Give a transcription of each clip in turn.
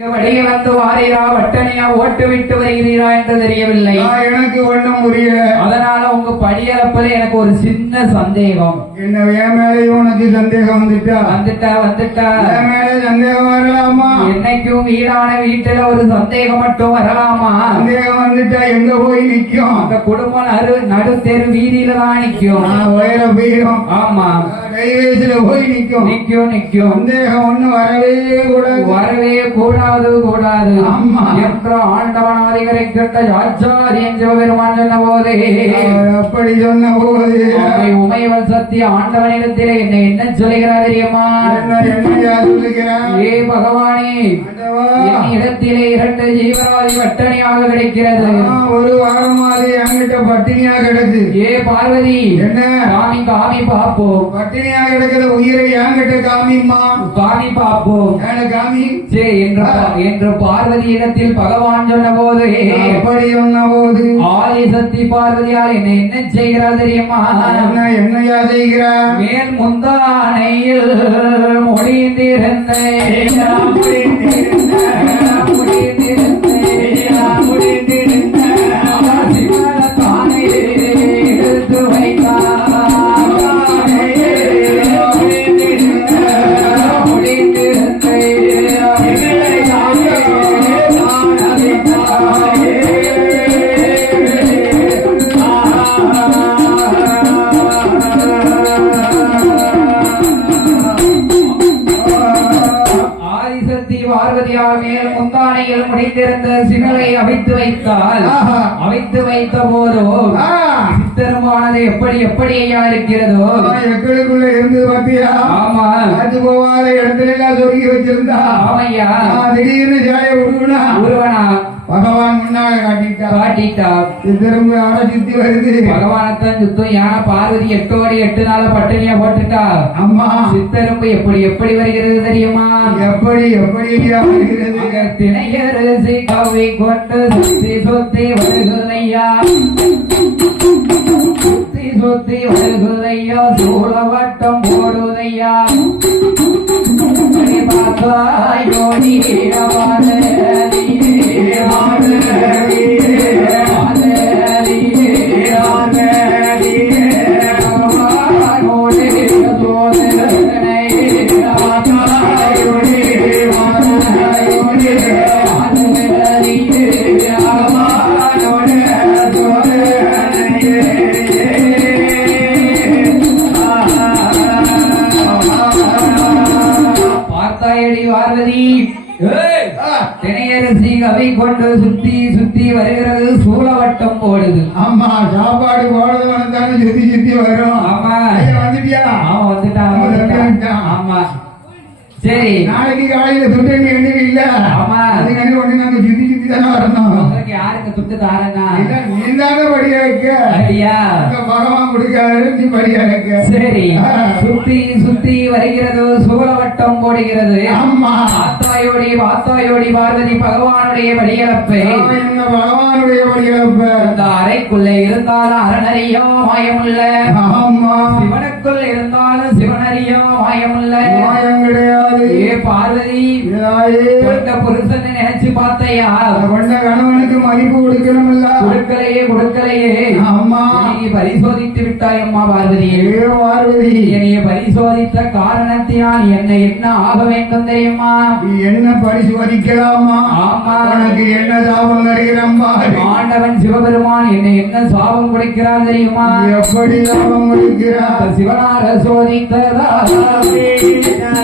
வழியே வந்து வாரீரா வட்டனையா ஓட்டு விட்டு வருகிறீரா என்று தெரியவில்லை. எனக்கு ஒண்ணும் புரியல. அதனால உங்க படியளப்புல எனக்கு ஒரு சின்ன சந்தேகம். என்ன என் மேலேயும் உனக்கு சந்தேகம் வந்துட்டா? வந்துட்டா வந்துட்டா. என் மேலே சந்தேகம் வரலாமா? என்னைக்கும் வீடான வீட்டுல ஒரு சந்தேகம் மட்டும் வரலாமா? சந்தேகம் வந்துட்டா எங்க போய் நிக்கும்? அந்த குடும்பம் நடு நடு தெரு வீதியில தான் நிக்கும் போயிடும். ஆமா. கைவேசில போய் நிக்கும். நிக்கும் நிக்கும். சந்தேகம் ஒண்ணு வரவே கூடாது. வரவே கூடாது கூடாது. ஆமா. என்ற ஆண்டவன் அதிகரை கேட்ட ஆச்சாரியன் சிவபெருமான் சொன்ன போதே. அப்படி சொன்ன போது. உமை உமைவல் சத்திய ஆண்டவனிடத்திலே என்னை என்ன சொல்லுகிறார் தெரியுமா? என்ன என்னையா சொல்லுகிறான்? ஏ பகவானே இடத்திலே இரண்டு ஜீவராதி வட்டணையாக கிடைக்கிறது. ஒரு வாரமா அது என்கிட்ட பட்டினியா கிடக்கு. ஏ பார்வதி என்ன? காமி காமி பாப்போம் பட்டினியா கிடக்கிற உயிரை என்கிட்ட காமிம்மா. காமி பாப்போம் காமி? சே என்று என்று பார்வதி இடத்தில் பகவான் சொன்ன போது அப்படி சொன்ன போது. ஆதி சக்தி பார்வதியால் என்னை என்ன செய்கிறார் தெரியுமா? என்ன என்னையா செய்கிறான் மேல் முந்தானையில் மொழிந்திருந்த தானே எப்படி எப்படி ஐயா இருக்கிறதோ எங்களுக்குள்ள இருந்து பாத்தியா? ஆமா. அது போவாத இடத்துல எல்லாம் சொருகி வச்சிருந்தா. ஆமையா? திடீர்னு ஜாய உருவனா? ஒருவனா பகவான் முன்னால காட்டிட்டா. திரும்ப சுத்தி வருது. பகவானத்தான் சுத்தம் யானை பார்வதி எட்டோடி எட்டு நாள பட்டினியா போட்டுட்டா? அம்மா. சித்தரும்பு எப்படி எப்படி வருகிறது தெரியுமா? எப்படி எப்படி ஐயா வருகிறது? திணையரசி கவி கொண்டு சுத்தி சுத்தி வருகுதையா சுத்தி சுத்தி வருகுதையா சூழவட்டம் போடுதையா? அடி பார்த்தாயோடி வாழலியே, வாழலியே, கவி கொண்டு சுத்தி சுத்தி வருகிறது சூழவட்டம் போடுது. அம்மா சாப்பாடு போடுறவன தானே சுத்தி சுத்தி வரும். ஆமா. வந்துட்டியா? அவன் வந்துட்டான். ஆமா சரி நாளைக்கு காலையில சுத்தண்ணி இல்ல. ஆமா. அதுக்காண்டி ஒண்ணு நாங்க சுத்தி சுத்தி தானே வரணும். யாருக்கு துட்டு தாரனா? நீதானே படியா வைக்க. ஐயா உங்க பகவான் கொடுக்காரு நீ படியா வைக்க. சரி. ஆ. சுத்தி சுத்தி வருகிறது சூழவட்டம் போடுகிறது. ஆமா. ஆத்தாயோடி வாத்தாயோடி பார்வதி பகவானுடைய வடிகளப்பை பகவானுடைய அறைக்குள்ளே இருந்தாலும் அரணறியோ மாயமுள்ள. ஆமா. சிவனுக்குள் இருந்தாலும் மாயமுள்ள மாயம் கிடையாது. ஏ பார்வதி இதாயே, கொண்ட புருஷனை நினைச்சு பார்த்தையா? கொண்ட கணவனுக்கு மதிப்பு கொடுக்கணும்ல கொடுக்கலையே கொடுக்கலையே. ஆமா நீ பரிசோதித்து விட்டாய் அம்மா பார்வதியே ஏ பார்வதி. என்னைய பரிசோதித்த காரணத்தினால் என்ன என்ன ஆக வேண்டும் தெரியுமா? என்ன பரிசோதிக்கலாமா? ஆமா. உனக்கு என்ன சாபம் வருகிறோம் பாரு. ஆண்டவன் சிவபெருமான் என்னை என்ன சாபம் கொடுக்கிறார் தெரியுமா? எப்படி சாபம் கொடுக்கிறார் சிவனார சோதித்ததா Krishna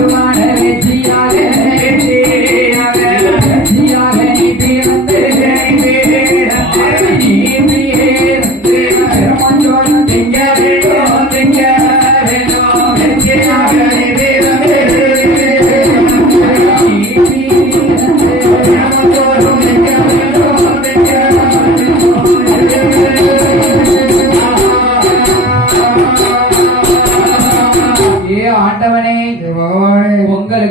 Amen. ಮೇಲೆ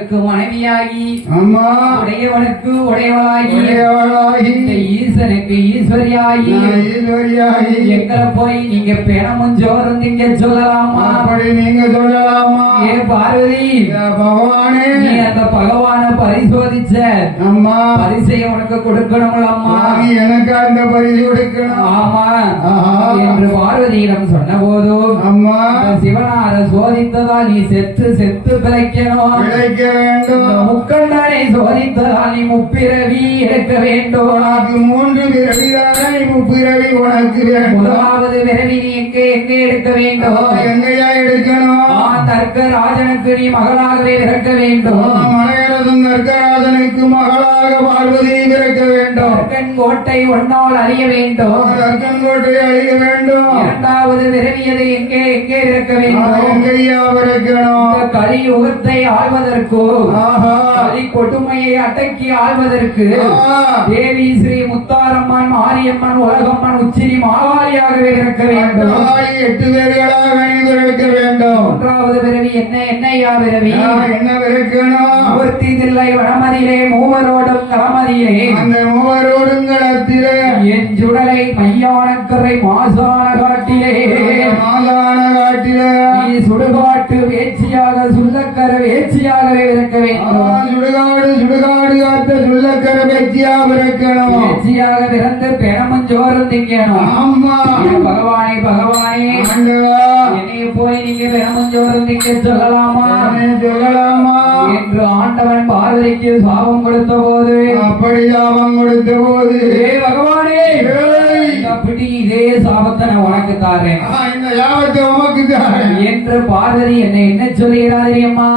உலகுக்கு உடையவளாகி உடையவளாகி. இந்த ஈசனுக்கு ஈஸ்வரியாகி. ஈஸ்வரியாகி. எங்களை போய் நீங்க பிணமும் ஜோறும் திங்க சொல்லலாமா? அப்படி நீங்க சொல்லலாமா? ஏ பார்வதி பகவானே. நீ அந்த பகவான பரிசோதிச்ச. அம்மா. பரிசையை உனக்கு கொடுக்கணும்லம்மா வாங்கி எனக்கு அந்த பரிசு கொடுக்கணும். ஆமா. என்று பார்வதியிடம் சொன்ன போதும் அம்மா சிவனார சோதித்ததால் நீ செத்து செத்து பிழைக்கணும். இந்த வேண்டும் முக்கண்டனை சோதித்ததால் நீ முப்பிறவி எடுக்க வேண்டும். உனக்கு மூன்று பிறவிதானே முப்பிறவி உனக்கு முதலாவது பிறவி நீ எங்கே எடுக்க வேண்டும்? எங்கேயா எடுக்கணும்? தர்க்க ராஜனுக்கு நீ மகளாகவே பிறக்க வேண்டும். மலையரசன் தர்க்கராஜனுக்கு மகளாக பார்வதி பிறக்க வேண்டும். தர்க்கன் கோட்டை ஒன்னால் அறிய வேண்டும். தர்க்கன் கோட்டையை அழிய வேண்டும். இரண்டாவது விரவியது எங்கே எங்கே இருக்க வேண்டும்? எங்கேயா பிறக்கணும்? கலியுகத்தை கலி கொடுமையை அடக்கி ஆள்வதற்கு ஆ. தேவி ஸ்ரீ முத்தாரம்மன் மாரியம்மன் உலகம்மன் உச்சிரி மாவாளியாகவே இருக்க வேண்டும். எட்டு பேர்களாக பிறக்க வேண்டும். மூன்றாவது பிறவி என்ன என்னையா பிறவி? என்ன பிறக்கணும் மூர்த்தி தில்லை வடமதியிலே மூவரோடும் களமதியிலே. அந்த மூவரோடும் களத்திலே. என் சுடலை மையானக்கரை மாசான சோறும் திங்கணும். ஆமா. பகவானே பகவானே. ஆண்டவா. என்னை போய் நீங்க பிணமும் சோறும் திங்க சொல்லலாமா? என்னை சொல்லலாமா? என்று ஆண்டவன் பார்வதிக்கு சாபம் கொடுத்த போது அப்படி லாபம் கொடுத்த போது பகவானே இதே சாபத்தை நான் உனக்கு தாரேன். இந்த உமக்கு தாரேன். என்று பார்வதி என்னை என்ன சொல்லுகிறார் அம்மா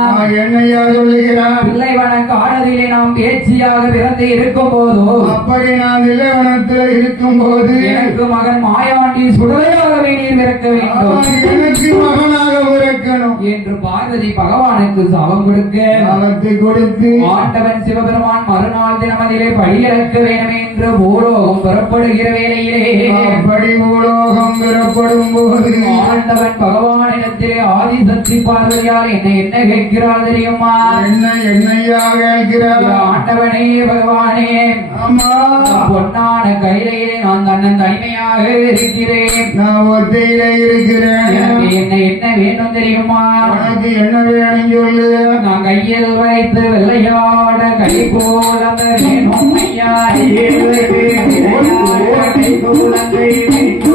என்னையா சொல்லுகிறான் பிள்ளைவன காடதிலே நாம் பேச்சியாக பிறந்து இருக்கும் போதோ அப்படி நான் நிலவனத்தில் இருக்கும் போது எனக்கு மகன் மாயாண்டி சுடலையாகவே நீர் பிறக்க வேண்டும். எனக்கு மகனாக பிறக்கணும். என்று பார்வதி பகவானுக்கு சாபம் கொடுக்க லாபத்தை கொடுத்து ஆண்டவன் சிவபெருமான் மறுநாள் தினமதிலே படியிறக்க வேண்டும் என்று பூலோகம் புறப்படுகிற வேளையிலே பூலோகம் பெறப்படும் போது ஆண்டவன் பகவானிடத்திலே ஆதிசக்தி பார்வதியால் என்னை என்ன கேட்கிறாள் தெரியுமா? என்ன என்னையா கேட்கிறார்? ஆண்டவனே பகவானே பொன்னான கையிலே நான் தன்னன் தனிமையாக இருக்கிறேன். நான் ஒத்தையில இருக்கிறேன். எனக்கு என்ன என்ன வேண்டும் தெரியுமா? உனக்கு என்ன வேணும் சொல்லு. நான் கையில் வைத்து விளையாட கை போல வேணும் ஐயா கையில் வைத்து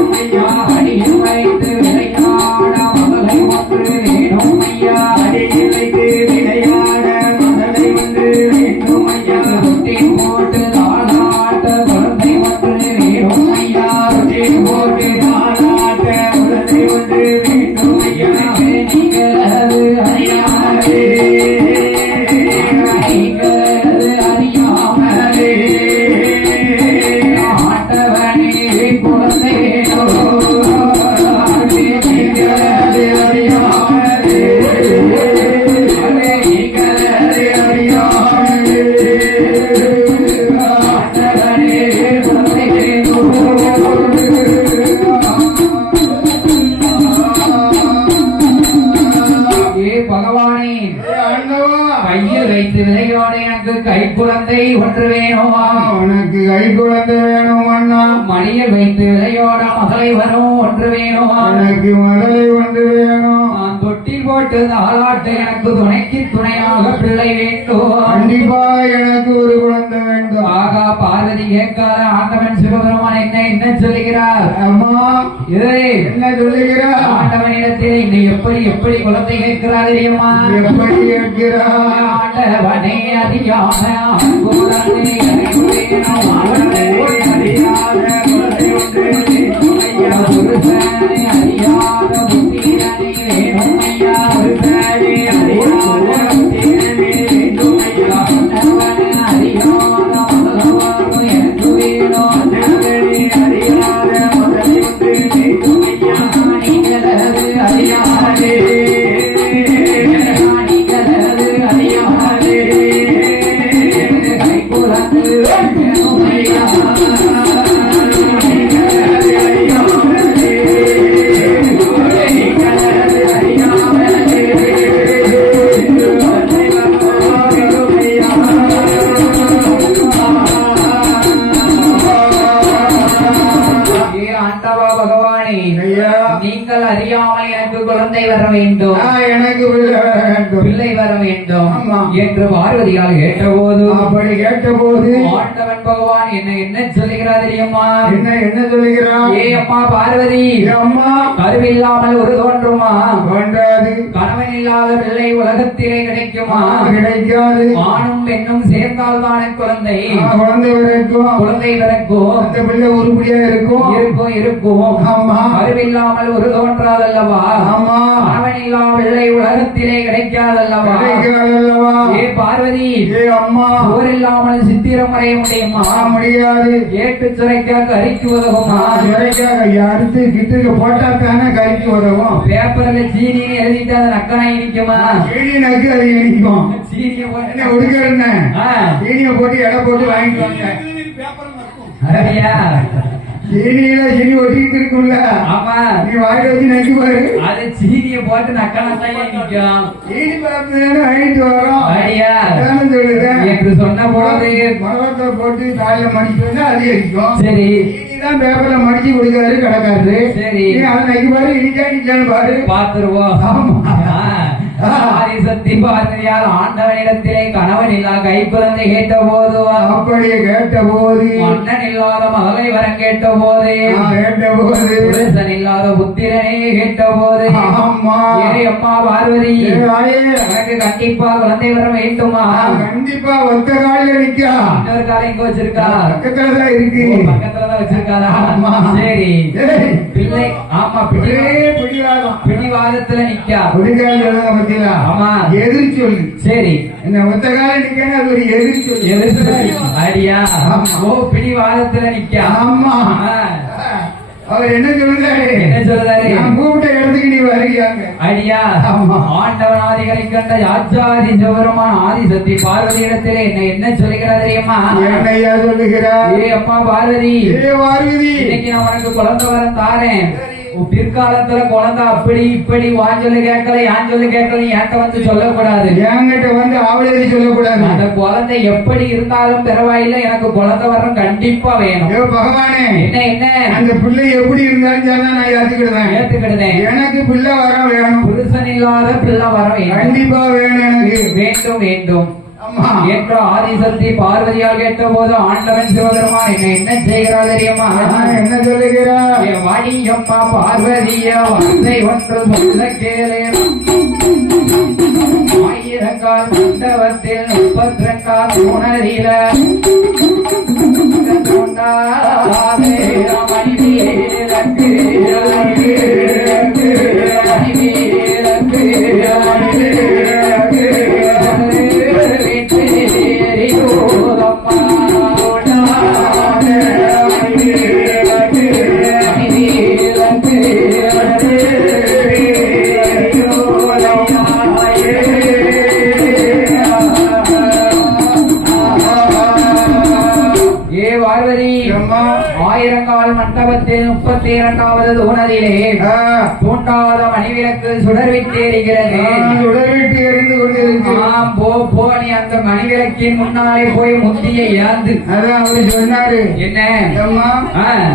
வைத்து விதையோடு எனக்கு கை குழந்தை ஒன்று வேணும். உனக்கு கை குழந்தை வேணும் அண்ணா. மணியில் வைத்து விதையோட மகளை வரும் ஒன்று வேணும். எனக்கு மகளை ஒன்று வேணும். நான் தொட்டி போட்டு தாளாட்ட எனக்கு துணைக்கு துணையாக பிள்ளை வேண்டும். கண்டிப்பா எனக்கு ஒரு குழந்தை வேண்டும். ஆகா பார்வதி கேட்காத ஆண்டவன் சிவபெருமான் என்ன என்ன சொல்லுகிறார்? அம்மா என்ன சொல்லுகிறா ஆண்டவனிடத்தில் இன்னை எப்படி எப்படி குழந்தை கேட்கிறார் தெரியுமா? எப்படி ஆண்டவனே அறியாத அறியாத புத்திரனை வேணும் cantaba Bhagavan அறியாமல் எனக்கு குழந்தை வர வேண்டும். எனக்கு பிள்ளை வர வேண்டும். என்று பார்வதியால் கேட்டபோது அப்படி கேட்டபோது ஆண்டவன் பகவான் என்ன என்ன சொல்லுகிறார் தெரியுமா? என்ன என்ன சொல்லுகிறான் ஏ அம்மா பார்வதி அம்மா. கருவில்லாமல் ஒரு தோன்றுமா? தோன்றாது. கணவன் இல்லாத பிள்ளை உலகத்திலே கிடைக்குமா? கிடைக்காது. ஆணும் பெண்ணும் சேர்ந்தால் தானே குழந்தை? குழந்தை வரைக்கும். குழந்தை பிறக்கும் அந்த பிள்ளை உருப்படியா இருக்கும். இருக்கும் இருக்கும். ஆமா. கருவில்லாமல் ஒரு தோன்றாதல்லவா? ஆமா. கணவன் இல்லா பிள்ளை உலகத்திலே கிடைக்காதல்லவா? கிடைக்காது அல்லவா ஏ பார்வதி ஏ அம்மா. இல்லாமல் சித்திரம் வரைய முடியுமா முடியாது. ஏட்டு சுரைக்க கறிக்கு உதவுமா. சிறைக்காக. அறுத்து கிட்டுக்கு போட்டா தானே கறிக்கு உதவும். பேப்பர்ல சீனின்னு எழுதிட்டு அது நக்கனா இனிக்குமா? சீனியனுக்கு அது இனிக்கும். சீனிய என்ன சீனியை போட்டு எடை போட்டு வாங்கிட்டு வாங்க. அப்படியா? சீனியில சீனி ஒட்டிக்கிட்டு இருக்கும்ல ஆமா. நீ வாயில வச்சு நக்கி பாரு. அது சீனிய போட்டு நக்கனா தான் இனிக்கும் சீனி பார்த்து வாங்கிட்டு வரோம். ஐயா. சொல்லுறேன் என்று சொன்ன போது மரத்தை போட்டு காலையில மடிச்சு அது அடிக்கும். சரி. தான் பேப்பர்ல மடிச்சு கொடுக்காரு கடைக்காரரு. சரி. அதை நக்கி பாரு இனிக்கா இனிக்கான்னு பாரு. பார்த்துருவோம் ஆமா. பார்வதியால் ஆண்டவனிடத்திலே கணவன் இல்லா கை குழந்தை கேட்ட போது அப்படியே கேட்ட போது மன்னன் இல்லாத மகளை வரம் கேட்ட போது கேட்ட போது புருஷன் இல்லாத புத்திரனே கேட்ட போது அம்மா பார்வதி எனக்கு கண்டிப்பா குழந்தை வர வேண்டுமா? கண்டிப்பா ஒத்த காலில நிக்கா. இன்னொரு காலம் எங்க வச்சிருக்கா? பக்கத்துலதான் இருக்கு. ஓ, பக்கத்துலதான் வச்சிருக்காரா? ஆமா. சரி. ஏய், பிள்ளை ஆமா பிள்ளை ஒரே பிடிவாதம். பிடிவாதத்துல நிக்கா. பத்தியா ஆமா. எதிர் சொல்லு சரி. இந்த ஒத்த கால நிக்கணும் அது ஒரு எதிர் சொல்லு எதிர்த்து அடியா. ஓ பிடிவாதத்துல நிக்கா. ஆமா. ஆ. அவர் என்ன சொல்றாரு என்ன சொல்றாரு நான் கூப்பிட்ட இடத்துக்கு நீ வருகிறாங்க அடியா. ஆமா. ஆண்டவன் ஆதிகளை கண்ட யாச்சாதி சிவபெருமான் ஆதிசக்தி பார்வதி இடத்திலே என்ன என்ன சொல்லுகிறார் தெரியுமா? என்னையா சொல்லுகிறார்? ஏ அப்பா பார்வதி. ஏ பார்வதி. இன்னைக்கு நான் உனக்கு குழந்தை வரம் தாரேன். பிற்காலத்துல குழந்தை அப்படி இப்படி வான் சொல்லி கேட்கல யான் சொல்லி கேட்கல ஏன்ட்ட வந்து சொல்லக்கூடாது? என்கிட்ட வந்து ஆவலேதி சொல்லக்கூடாது? அந்த குழந்தை எப்படி இருந்தாலும் பரவாயில்லை எனக்கு குழந்தை வரம் கண்டிப்பா வேணும். பகவானே என்ன என்ன? அந்த பிள்ளை எப்படி இருந்தாலும் சரி நான் ஏத்துக்கிடுவேன். ஏத்துக்கிடுதேன் எனக்கு பிள்ளை வர வேணும். புருஷன் இல்லாத பிள்ளை வர வேண்டும் கண்டிப்பா வேணும் எனக்கு. வேண்டும் வேண்டும். என்ற ஆதிசக்தி பார்வதியால் கேட்ட போது ஆண்டவன் சிவபெருமான் என்ன என்ன செய்கிறார் தெரியுமா? என்ன சொல்லுகிறார்? ஏ வாடியம்மா பார்வதிய வார்த்தை ஒன்று சொல்ல கேளு. ஆயிரங்கால் மண்டபத்தில் முப்பத்தி ரெண்டாம் உணரில கொண்டாதே இரண்டாவது தூணதிலே தூண்டாத மணிவிளக்கு சுடர்விட்டு எரிகிறது. நான் உடல்விட்டு எரிந்து கொண்டிருக்கு ஆம் போ போ நீ அந்த மணிவிளக்கின் முன்னாலே போய் முத்தியை ஏந்து அதான் அவர் சொன்னாரு. என்ன?